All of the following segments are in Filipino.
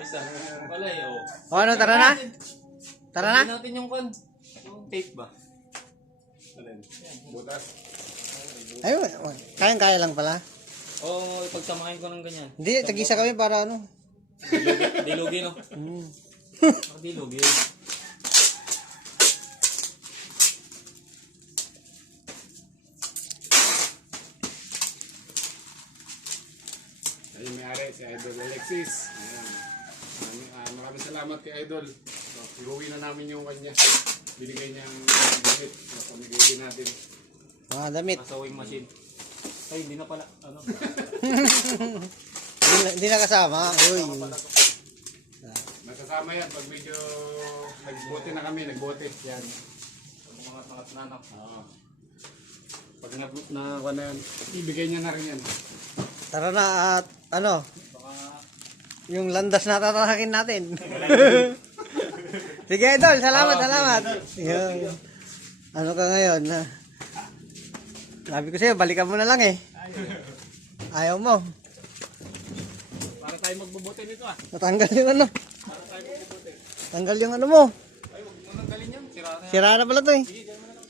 Ayos ah. Wala eh, oh. O ano, tara na? Tara na? Sabihin natin yung yung tape ba? Butas. Ayun, kayang-kaya lang pala. Oo, ipagsamahin ko ng ganyan. Hindi, tag-isa kami para ano. Dilugi, no? Dilugi. Ayun, may-ari si Idol Alexis. Ayan. Maraming salamat kay Idol. So, iuwi na namin yung kanya. Binigay niyang damit. So, pamigay din natin. Mga damit. Sewing machine. Ay, hindi na pala. Ano? Hindi na kasama. Uy. Magkasama yan pag medyo nagbote na kami. Nagbote. Yan. Mga nanak. Oo. Pag na yan, ibigay niya na rin yan. Tara na at ano, Baka... yung landas na tatahakin natin. Sige Idol, salamat, salamat. Yun. Ano ka ngayon? Sabi ko sa'yo, balikan mo na lang eh. Ayaw mo. Para tayo magbubote nito ah. Natanggal yung ano. Para tayo magbubote. Tanggal yung ano mo. Ay, huwag mo nang galin yan. Sira na yan. Sira na pala to eh. Sige, dyan mo na lang.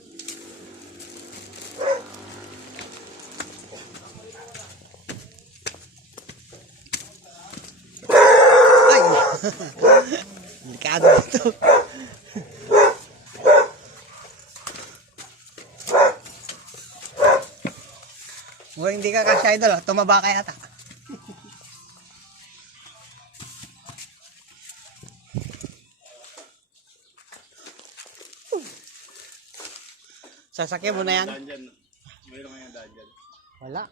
Ay! Delikado ito. Mukhang hindi ka kasya Idol, tumaba ka yata. Sasakyan mo na yan? Daan dyan. Mayroon nga yung daan dyan. Wala.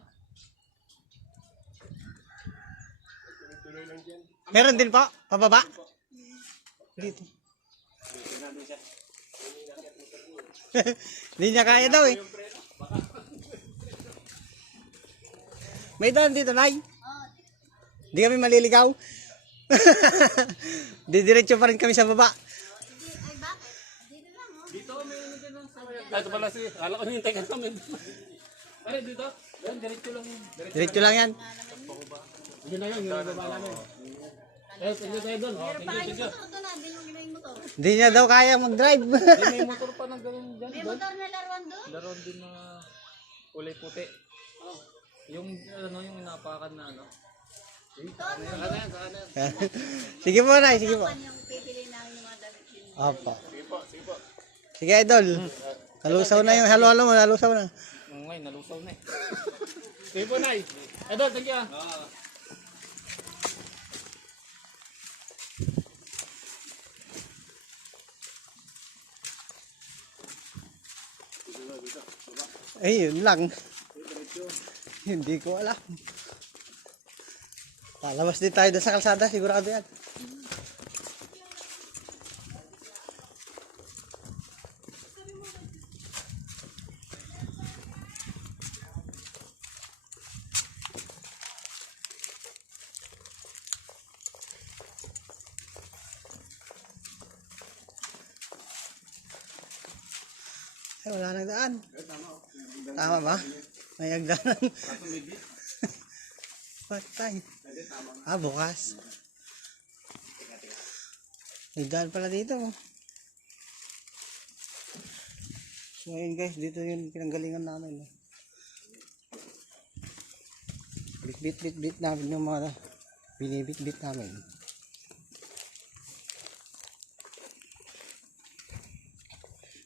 Tuloy lang dyan. Meron din po, pababa. Dito. Hindi niya kaya daw eh. May daan dito, Nay. Hindi kami maliligaw. Didiretso pa rin kami sa baba. Dito, may ano dyan ang sawayan. Ah, ito pala si... Akala ko yung tekan namin. Ay, dito. Yan, diretso lang yun. Diretso lang yan. Yun na yun, yung baba namin. Eh, tingnan tayo doon. Oh, tingnan. Hindi niya daw kaya mag-drive. May motor pa ng ganun dyan. May motor na laruan doon? Laruan din na kulay puti. Yung ano, yung inapakan na ano. Sige po, Nay. Sige po. Yung pipili namin yung mga damit din. Opo. Sige po, sige po. Sige, Idol. Nalusaw na yung halo-halo mo. Nalusaw na. Ngayon, nalusaw na eh. Sige po, Nay. Idol, thank you ah. Ay, yun lang. Hindi ko alam. Palabas din tayo doon sa kalsada, sigurado yan. Ay, wala nang daan. Tama ba? May hagdanan. Patay. Ah, bukas. May daan pala dito. So, ayun guys, dito yung pinanggalingan namin. Bit namin yung mga binibit namin.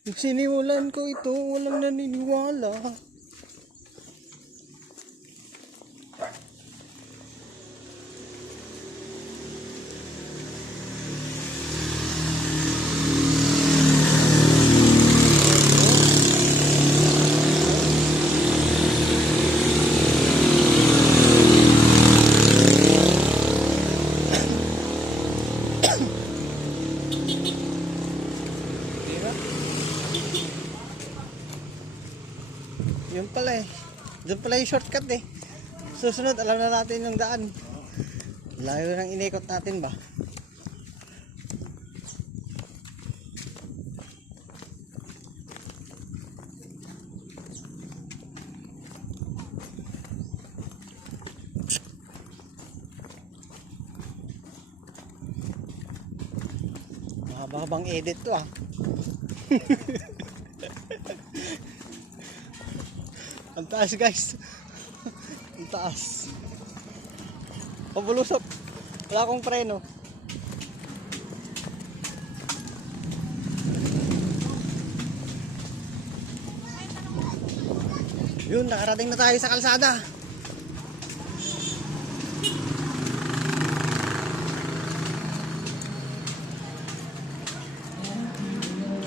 Yung sinimulan ko ito, walang naniniwala. Yun pala eh. Doon pala yung shortcut eh. Susunod, alam na natin yung daan. Layo nang inikot natin ba? Habang edit to ah. Ang taas guys. Ang taas. Pabulusok. Wala akong preno. Yun, nakarating na tayo sa kalsada.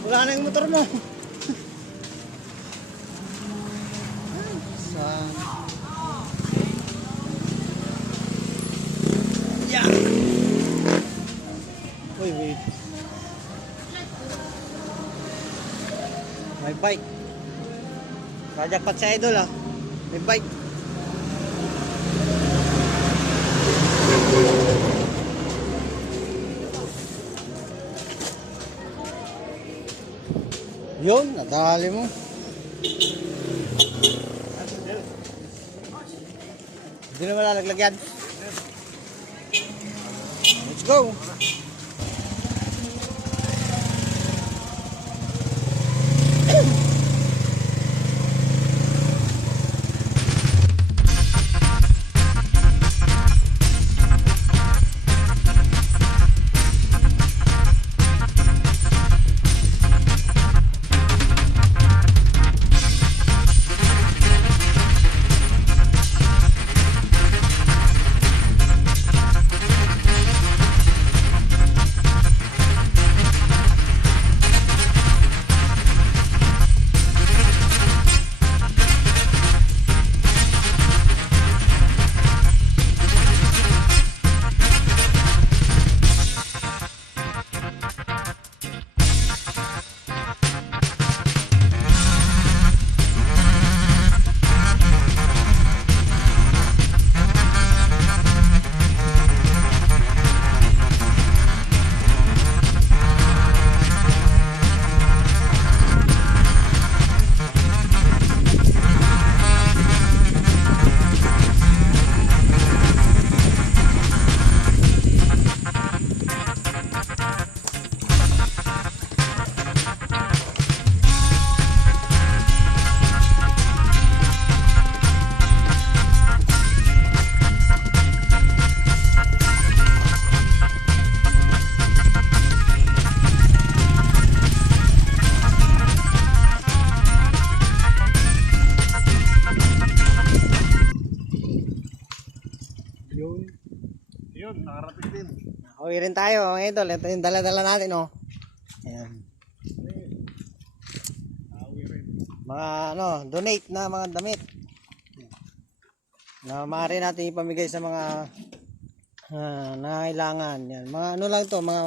Wala na yung motor mo. Saan? Yeah. Uy, wait. May bike. Kajakpat sa idol ah. May bike. Yun, nadali mo. Hindi na malalaglag yan. Let's go. Yun, nakarating din. Uwi rin tayo, mga idol. Ito yung dala-dala natin, oh. Ayan. Mga ano, donate na mga damit. Na maaari natin ipamigay sa mga nangangailangan. Yan. Mga ano lang to, mga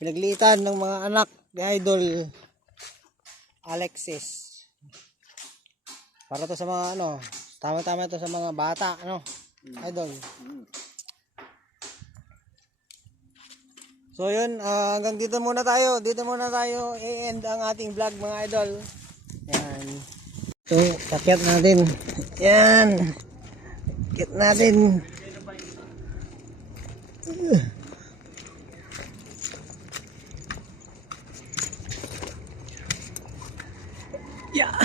pinagliitan ng mga anak ni Idol Alexis. Para to sa mga ano, tama-tama to sa mga bata, ano, Idol. So yun, hanggang dito muna tayo. Dito muna tayo i-end ang ating vlog, mga idol. Yan. So, pakyat natin. Yan. Pakyat natin. Yeah.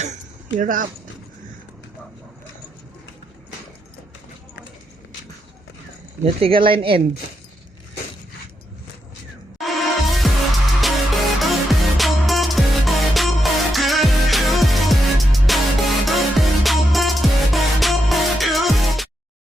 Hirap. Yung tiga line end.